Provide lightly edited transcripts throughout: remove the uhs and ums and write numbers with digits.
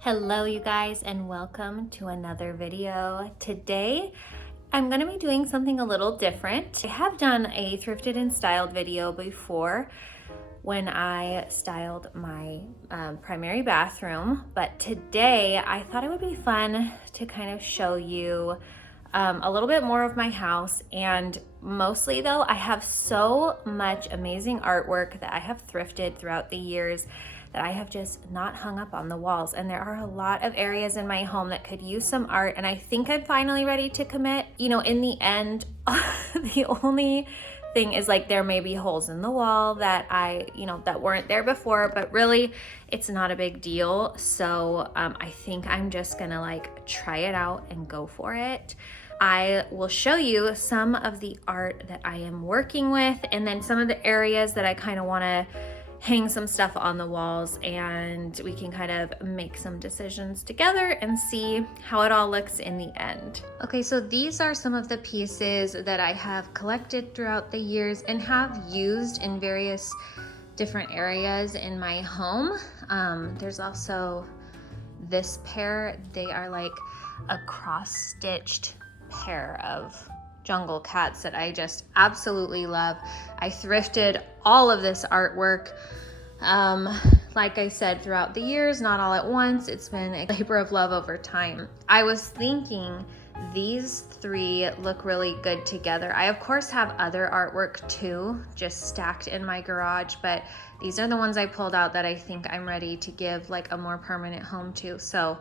Hello you guys, and welcome to another video. Today I'm going to be doing something a little different. I have done a thrifted and styled video before when I styled my primary bathroom, but today I thought it would be fun to kind of show you a little bit more of my house. And mostly though, I have so much amazing artwork that I have thrifted throughout the years that I have just not hung up on the walls. And there are a lot of areas in my home that could use some art, and I think I'm finally ready to commit. You know, in the end, the only thing is like there may be holes in the wall that that weren't there before, but really it's not a big deal. So I think I'm just gonna like try it out and go for it. I will show you some of the art that I am working with, and then some of the areas that I kind of want to hang some stuff on the walls, and we can kind of make some decisions together and see how it all looks in the end. Okay, so these are some of the pieces that I have collected throughout the years and have used in various different areas in my home. There's also this pair. They are like a cross-stitched pair of jungle cats that I just absolutely love. I thrifted all of this artwork, like I said, throughout the years, not all at once. It's been a labor of love over time. I was thinking these three look really good together. I of course have other artwork too, just stacked in my garage, but these are the ones I pulled out that I think I'm ready to give like a more permanent home to. So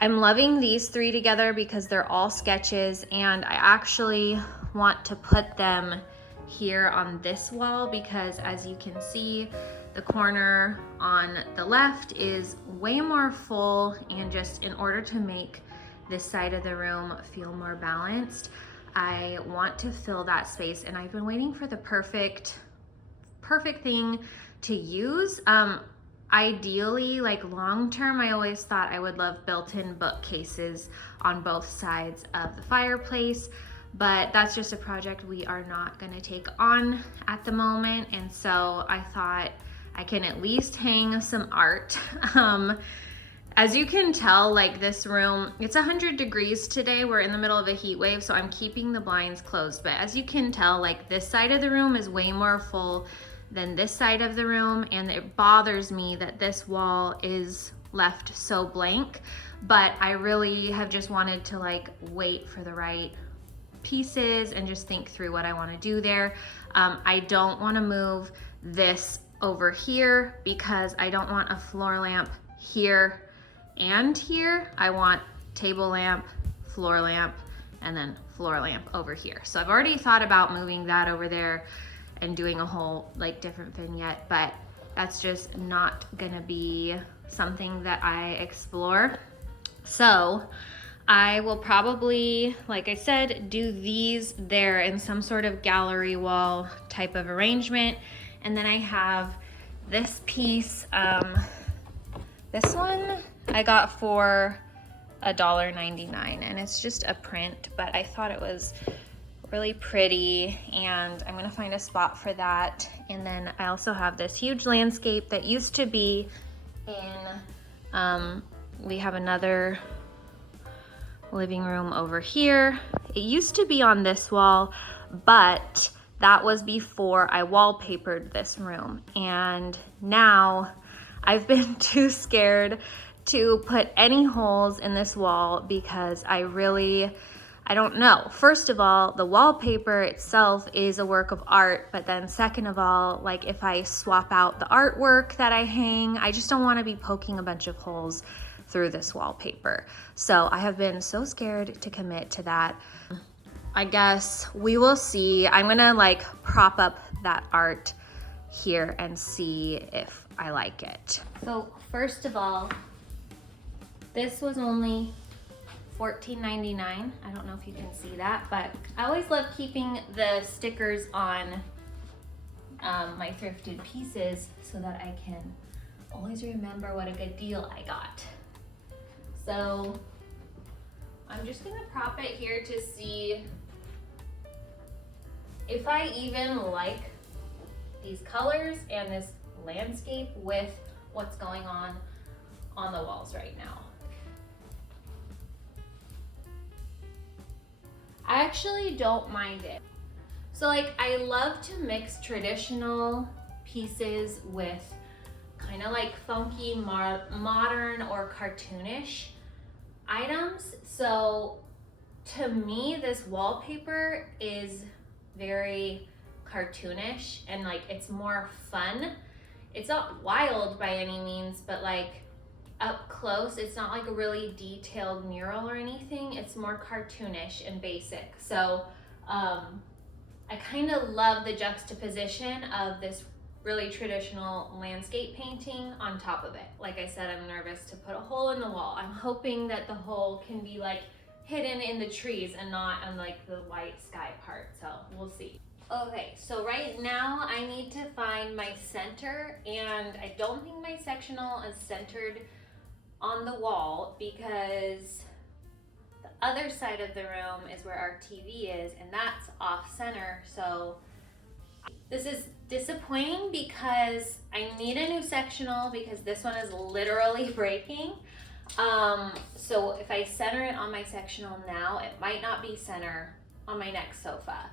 I'm loving these three together because they're all sketches, and I actually want to put them here on this wall because, as you can see, the corner on the left is way more full, and just in order to make this side of the room feel more balanced, I want to fill that space, and I've been waiting for the perfect thing to use. Ideally, like long term, I always thought I would love built-in bookcases on both sides of the fireplace, but that's just a project we are not going to take on at the moment. And so I thought I can at least hang some art. As you can tell, like this room, it's 100 degrees today. We're in the middle of a heat wave, so I'm keeping the blinds closed. But as you can tell, like this side of the room is way more full than this side of the room, and it bothers me that this wall is left so blank. But I really have just wanted to like wait for the right pieces and just think through what I want to do there. I don't want to move this over here because I don't want a floor lamp here and here. I want table lamp, floor lamp, and then floor lamp over here. So I've already thought about moving that over there and doing a whole like different vignette, but that's just not gonna be something that I explore. So I will probably, like I said, do these there in some sort of gallery wall type of arrangement. And then I have this piece, this one I got for $1.99, and it's just a print, but I thought it was really pretty, and I'm gonna find a spot for that. And then I also have this huge landscape that used to be in, we have another living room over here. It used to be on this wall, but that was before I wallpapered this room. And now I've been too scared to put any holes in this wall because I don't know. First of all, the wallpaper itself is a work of art, but then second of all, like if I swap out the artwork that I hang, I just don't want to be poking a bunch of holes through this wallpaper. So I have been so scared to commit to that. I guess we will see. I'm gonna like prop up that art here and see if I like it. So first of all, this was only $14.99. I don't know if you can see that, but I always love keeping the stickers on my thrifted pieces so that I can always remember what a good deal I got. So I'm just gonna prop it here to see if I even like these colors and this landscape with what's going on on the walls right now. I actually don't mind it. So like, I love to mix traditional pieces with kind of like funky, modern or cartoonish items. So to me, this wallpaper is very cartoonish and like it's more fun. It's not wild by any means, but like up close, it's not like a really detailed mural or anything. It's more cartoonish and basic. So I kind of love the juxtaposition of this really traditional landscape painting on top of it. Like I said, I'm nervous to put a hole in the wall. I'm hoping that the hole can be like hidden in the trees and not on like the white sky part, so we'll see. Okay, so right now I need to find my center, and I don't think my sectional is centered on the wall because the other side of the room is where our TV is, and that's off center. So this is disappointing because I need a new sectional because this one is literally breaking. So if I center it on my sectional now, it might not be center on my next sofa.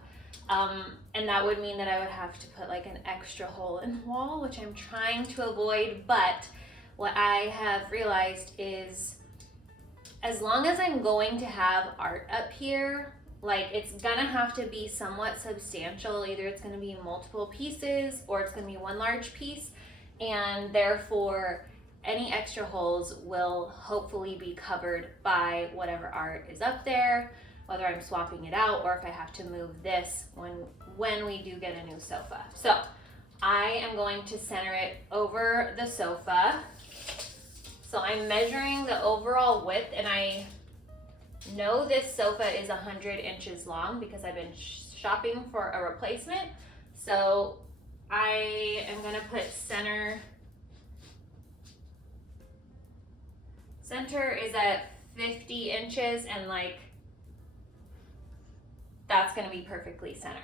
And that would mean that I would have to put like an extra hole in the wall, which I'm trying to avoid. But what I have realized is as long as I'm going to have art up here, like it's gonna have to be somewhat substantial. Either it's gonna be multiple pieces or it's gonna be one large piece, and therefore any extra holes will hopefully be covered by whatever art is up there, whether I'm swapping it out or if I have to move this when we do get a new sofa. So I am going to center it over the sofa. So I'm measuring the overall width, and I know this sofa is 100 inches long because I've been shopping for a replacement. So I am gonna put center is at 50 inches, and like that's gonna be perfectly center.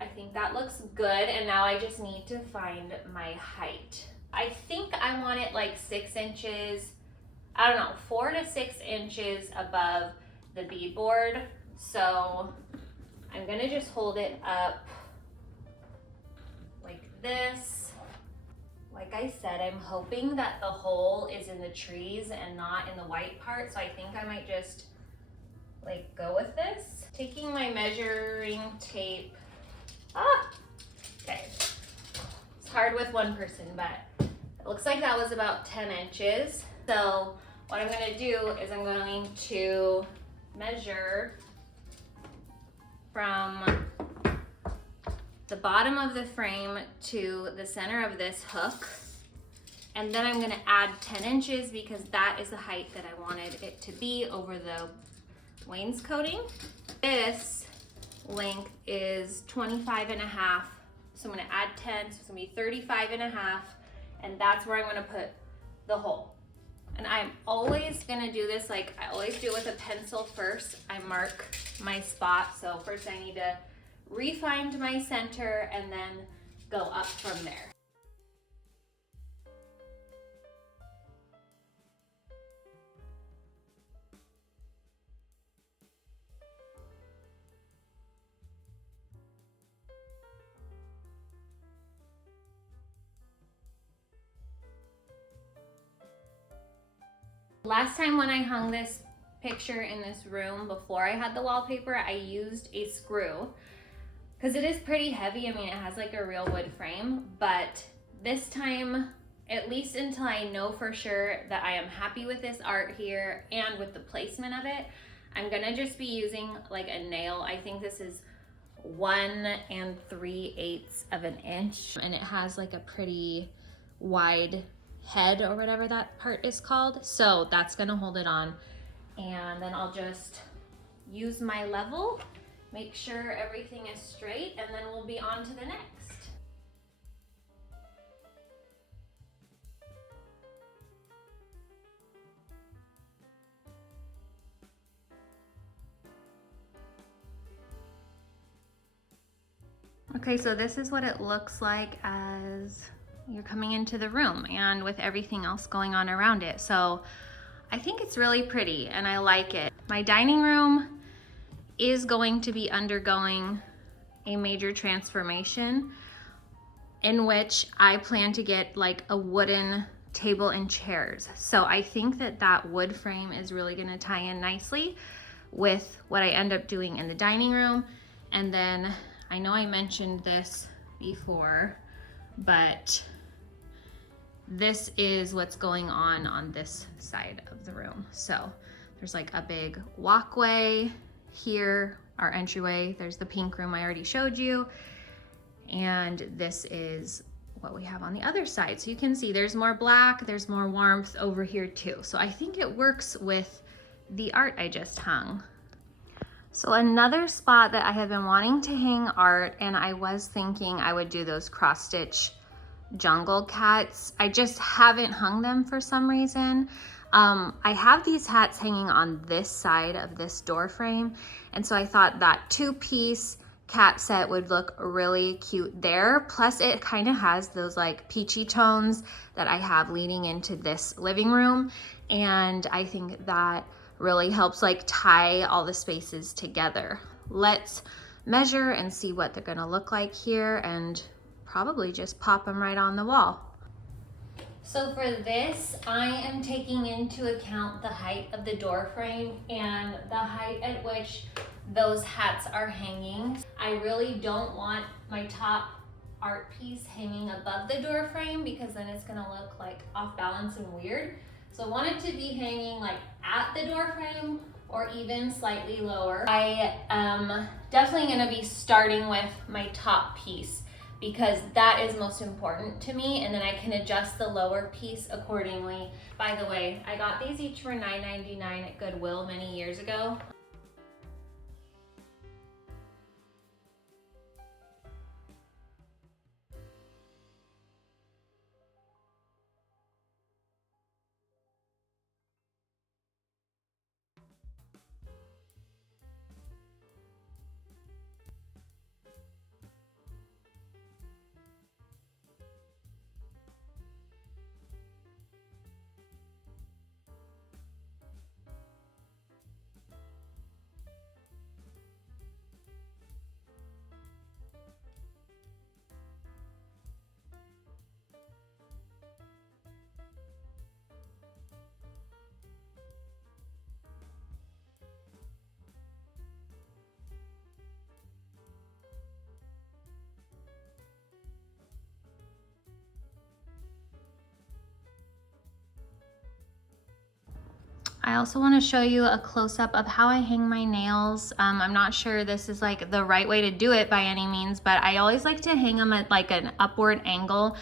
I think that looks good, and now I just need to find my height. I think I want it like 6 inches, I don't know, 4 to 6 inches above the beadboard. So I'm gonna just hold it up like this. Like I said, I'm hoping that the hole is in the trees and not in the white part. So I think I might just like go with this. Taking my measuring tape. Okay. It's hard with one person, but it looks like that was about 10 inches. So what I'm gonna do is I'm going to measure from the bottom of the frame to the center of this hook. And then I'm gonna add 10 inches because that is the height that I wanted it to be over the wainscoting. This length is 25 and a half. So I'm gonna add 10, so it's gonna be 35 and a half. And that's where I'm gonna put the hole. And I'm always gonna do this, like I always do with a pencil first. I mark my spot. So first I need to refine my center and then go up from there. Last time when I hung this picture in this room before I had the wallpaper, I used a screw because it is pretty heavy. I mean, it has like a real wood frame, but this time, at least until I know for sure that I am happy with this art here and with the placement of it, I'm gonna just be using like a nail. I think this is 1 3/8 of an inch, and it has like a pretty wide head or whatever that part is called. So that's gonna hold it on. And then I'll just use my level, make sure everything is straight, and then we'll be on to the next. Okay, so this is what it looks like as you're coming into the room and with everything else going on around it. So I think it's really pretty and I like it. My dining room is going to be undergoing a major transformation in which I plan to get like a wooden table and chairs. So I think that that wood frame is really gonna tie in nicely with what I end up doing in the dining room. And then I know I mentioned this before, but this is what's going on this side of the room. So there's like a big walkway here, our entryway. There's the pink room I already showed you. And this is what we have on the other side. So you can see there's more black, there's more warmth over here too. So I think it works with the art I just hung. So another spot that I have been wanting to hang art, and I was thinking I would do those cross stitch jungle cats. I just haven't hung them for some reason. I have these hats hanging on this side of this door frame. And so I thought that 2-piece cat set would look really cute there. Plus it kind of has those like peachy tones that I have leading into this living room. And I think that really helps like tie all the spaces together. Let's measure and see what they're gonna look like here and probably just pop them right on the wall. So for this, I am taking into account the height of the door frame and the height at which those hats are hanging. I really don't want my top art piece hanging above the door frame because then it's gonna look like off balance and weird. So I want it to be hanging like at the door frame or even slightly lower. I am definitely gonna be starting with my top piece because that is most important to me, and then I can adjust the lower piece accordingly. By the way, I got these each for $9.99 at Goodwill many years ago. I also want to show you a close-up of how I hang my nails. I'm not sure this is like the right way to do it by any means, but I always like to hang them at like an upward angle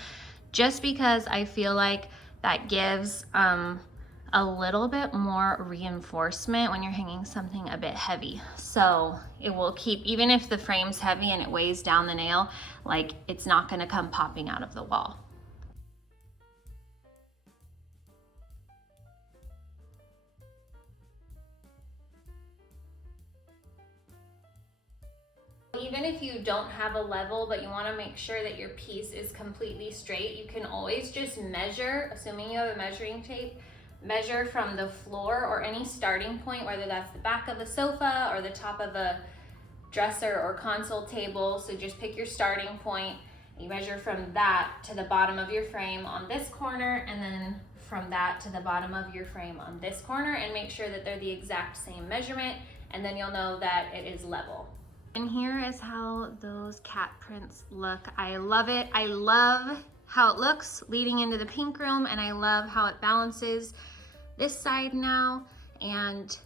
just because I feel like that gives a little bit more reinforcement when you're hanging something a bit heavy. So it will keep, even if the frame's heavy and it weighs down the nail, like it's not going to come popping out of the wall. Even if you don't have a level, but you want to make sure that your piece is completely straight, you can always just measure, assuming you have a measuring tape, measure from the floor or any starting point, whether that's the back of a sofa or the top of a dresser or console table. So just pick your starting point, you measure from that to the bottom of your frame on this corner, and then from that to the bottom of your frame on this corner, and make sure that they're the exact same measurement, and then you'll know that it is level. And here is how those cat prints look. I love it. I love how it looks leading into the pink room, and I love how it balances this side now. And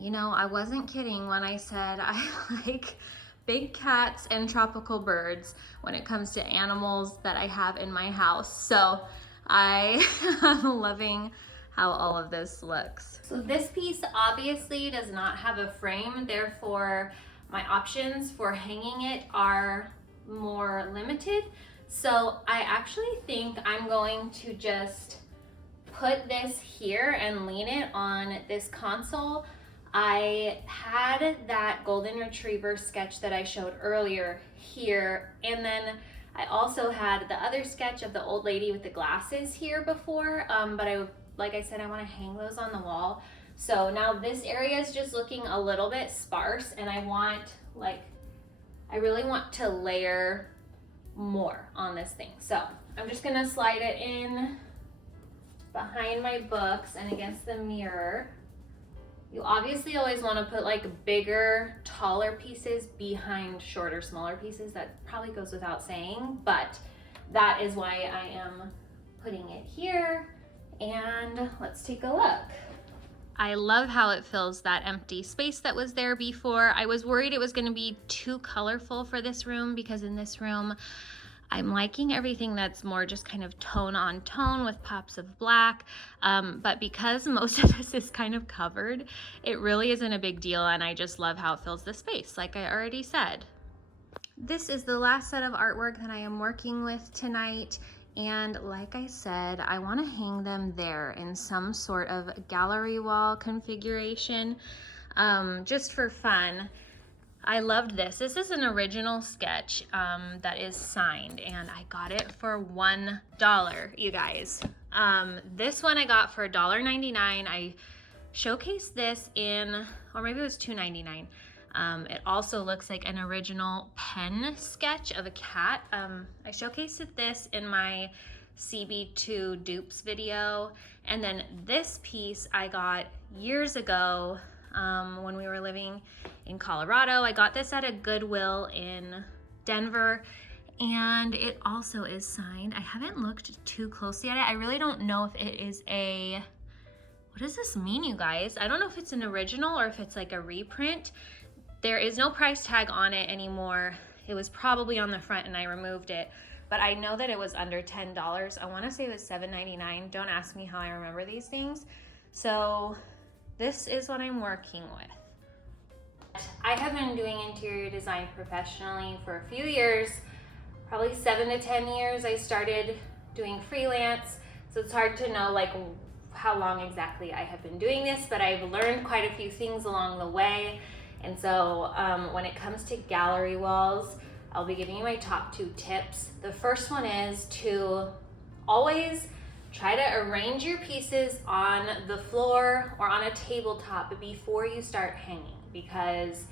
you know, I wasn't kidding when I said I like big cats and tropical birds when it comes to animals that I have in my house. So I am loving how all of this looks. So this piece obviously does not have a frame, therefore my options for hanging it are more limited. So I actually think I'm going to just put this here and lean it on this console. I had that golden retriever sketch that I showed earlier here, and then I also had the other sketch of the old lady with the glasses here before, but like I said, I want to hang those on the wall. So now this area is just looking a little bit sparse, and I really want to layer more on this thing. So I'm just gonna slide it in behind my books and against the mirror. You obviously always want to put like bigger, taller pieces behind shorter, smaller pieces. That probably goes without saying, but that is why I am putting it here. And let's take a look. I love how it fills that empty space that was there before. I was worried it was going to be too colorful for this room, because in this room I'm liking everything that's more just kind of tone on tone with pops of black, but because most of this is kind of covered, it really isn't a big deal, and I just love how it fills the space, like I already said. This is the last set of artwork that I am working with tonight, and like I said, I want to hang them there in some sort of gallery wall configuration, just for fun. I loved this. This is an original sketch that is signed, and I got it for $1, you guys. This one I got for $1.99. I showcased this in, or maybe it was $2.99. It also looks like an original pen sketch of a cat. I showcased this in my CB2 dupes video, and then this piece I got years ago when we were living in Colorado. I got this at a Goodwill in Denver, and it also is signed. I haven't looked too closely at it. I really don't know if it is a, what does this mean, you guys? I don't know if it's an original or if it's like a reprint. There is no price tag on it anymore. It was probably on the front and I removed it, but I know that it was under $10. I want to say it was $7.99. Don't ask me how I remember these things. So this is what I'm working with. I have been doing interior design professionally for a few years, probably 7 to 10 years. I started doing freelance, so it's hard to know like how long exactly I have been doing this, but I've learned quite a few things along the way. And so when it comes to gallery walls, I'll be giving you my top 2 tips. The first one is to always try to arrange your pieces on the floor or on a tabletop before you start hanging, because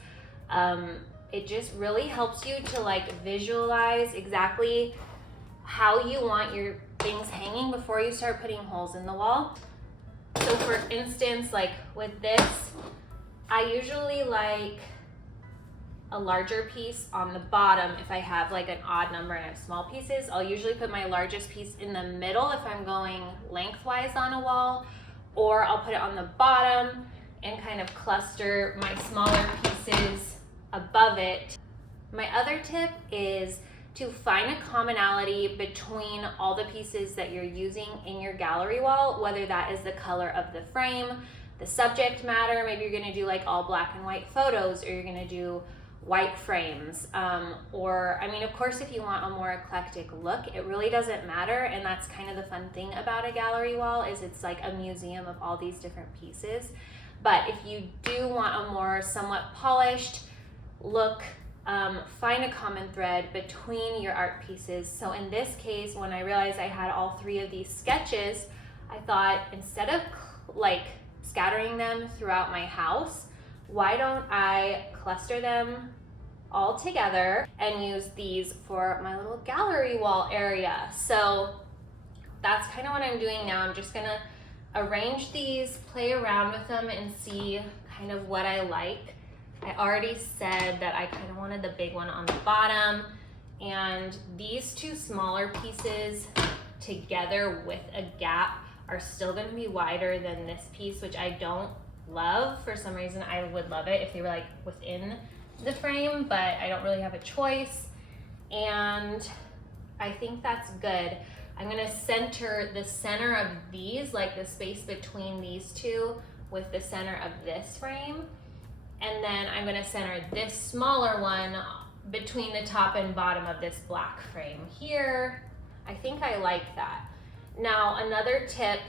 it just really helps you to like visualize exactly how you want your things hanging before you start putting holes in the wall. So for instance, like with this, I usually like a larger piece on the bottom. If I have like an odd number and I have small pieces, I'll usually put my largest piece in the middle if I'm going lengthwise on a wall, or I'll put it on the bottom and kind of cluster my smaller pieces above it. My other tip is to find a commonality between all the pieces that you're using in your gallery wall, whether that is the color of the frame, the subject matter. Maybe you're gonna do like all black and white photos, or you're gonna do white frames, or I mean, of course, if you want a more eclectic look, it really doesn't matter. And that's kind of the fun thing about a gallery wall, is it's like a museum of all these different pieces. But if you do want a more somewhat polished look, find a common thread between your art pieces. So in this case, when I realized I had all 3 of these sketches, I thought, instead of like scattering them throughout my house, why don't I cluster them all together and use these for my little gallery wall area? So that's kind of what I'm doing now. I'm just gonna arrange these, play around with them, and see kind of what I like. I already said that I kind of wanted the big one on the bottom, and these 2 smaller pieces together with a gap are still going to be wider than this piece, which I don't love. For some reason, I would love it if they were like within the frame, but I don't really have a choice, and I think that's good. I'm going to center the center of these, like the space between these 2, with the center of this frame, and then I'm going to center this smaller one between the top and bottom of this black frame here. I think I like that. Now, another tip,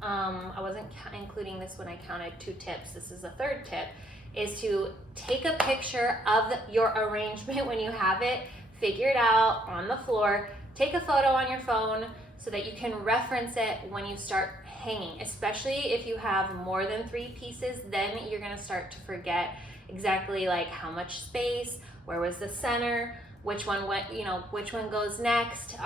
I wasn't including this when I counted 2 tips, this is the 3rd tip, is to take a picture of your arrangement when you have it figure it out on the floor. Take a photo on your phone so that you can reference it when you start hanging, especially if you have more than 3 pieces. Then you're gonna start to forget exactly like how much space, where was the center, which one went, which one goes next.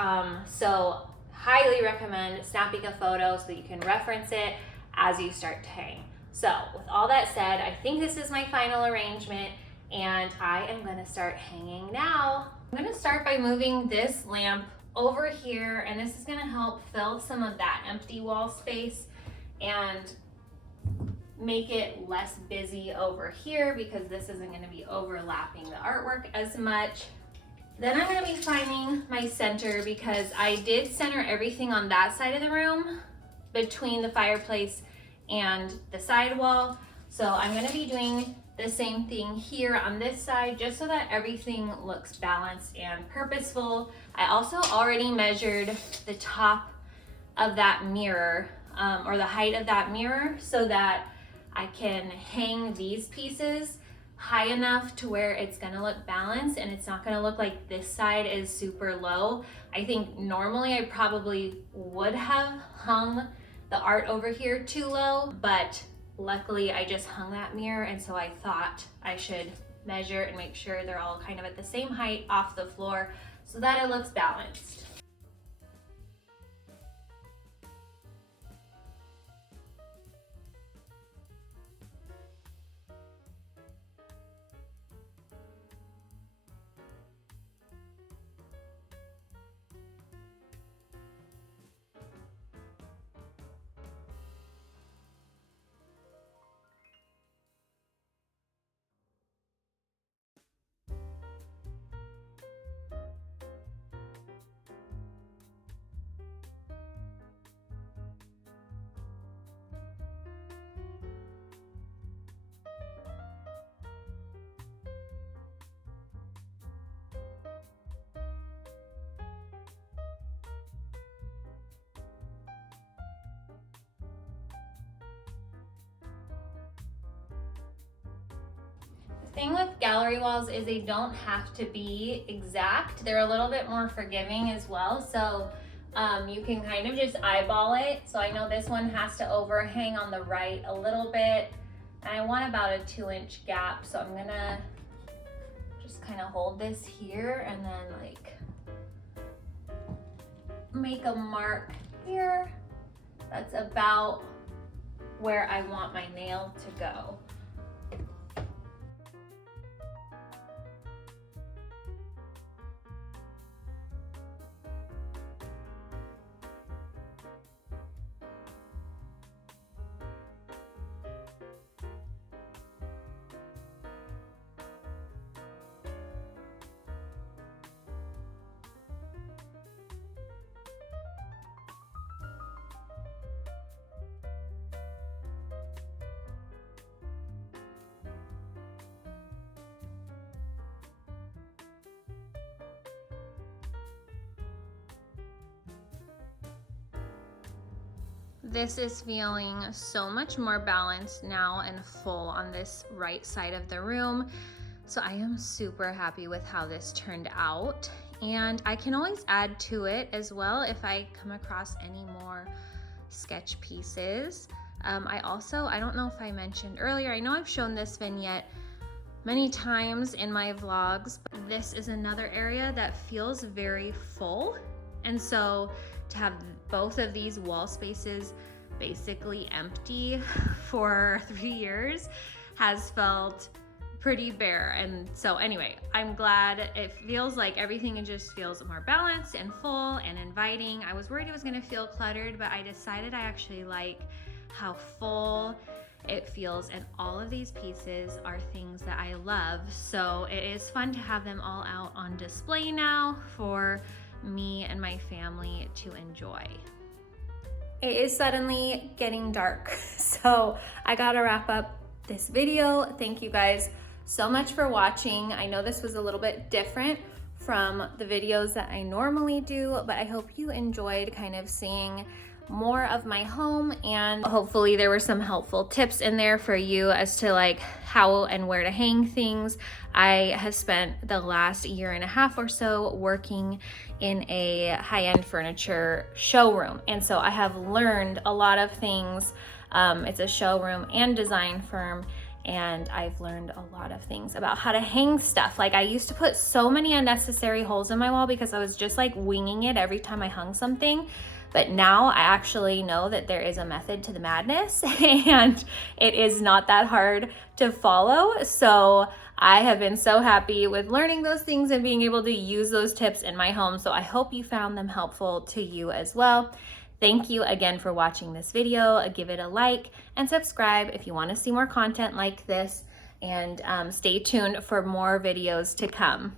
So highly recommend snapping a photo so that you can reference it as you start to hang. So with all that said, I think this is my final arrangement and I am gonna start hanging now. I'm gonna start by moving this lamp over here, and this is gonna help fill some of that empty wall space and make it less busy over here because this isn't gonna be overlapping the artwork as much. Then I'm gonna be finding my center because I did center everything on that side of the room between the fireplace and the side wall. So I'm gonna be doing the same thing here on this side just so that everything looks balanced and purposeful. I also already measured the top of that mirror or the height of that mirror so that I can hang these pieces high enough to where it's gonna look balanced and it's not gonna look like this side is super low. I think normally I probably would have hung the art over here too low, but luckily I just hung that mirror, and so I thought I should measure and make sure they're all kind of at the same height off the floor so that it looks balanced. The thing with gallery walls is they don't have to be exact. They're a little bit more forgiving as well. So you can kind of just eyeball it. So I know this one has to overhang on the right a little bit. And I want about a 2-inch gap. So I'm gonna just kind of hold this here and then like make a mark here. That's about where I want my nail to go. This is feeling so much more balanced now and full on this right side of the room. So I am super happy with how this turned out. And I can always add to it as well if I come across any more sketch pieces. I don't know if I mentioned earlier, I know I've shown this vignette many times in my vlogs, but this is another area that feels very full. And so to have both of these wall spaces basically empty for 3 years has felt pretty bare. And so anyway, I'm glad it feels like everything just feels more balanced and full and inviting. I was worried it was gonna feel cluttered, but I decided I actually like how full it feels, and all of these pieces are things that I love. So it is fun to have them all out on display now for me and my family to enjoy. It is suddenly getting dark, so I gotta wrap up this video. Thank you guys so much for watching. I know this was a little bit different from the videos that I normally do, but I hope you enjoyed kind of seeing more of my home, and hopefully there were some helpful tips in there for you as to like how and where to hang things. I have spent the last year and a half or so working in a high-end furniture showroom, and so I have learned a lot of things. It's a showroom and design firm, and I've learned a lot of things about how to hang stuff. Like, I used to put so many unnecessary holes in my wall because I was just like winging it every time I hung something. But now I actually know that there is a method to the madness, and it is not that hard to follow. So I have been so happy with learning those things and being able to use those tips in my home. So I hope you found them helpful to you as well. Thank you again for watching this video. Give it a like and subscribe if you want to see more content like this, and stay tuned for more videos to come.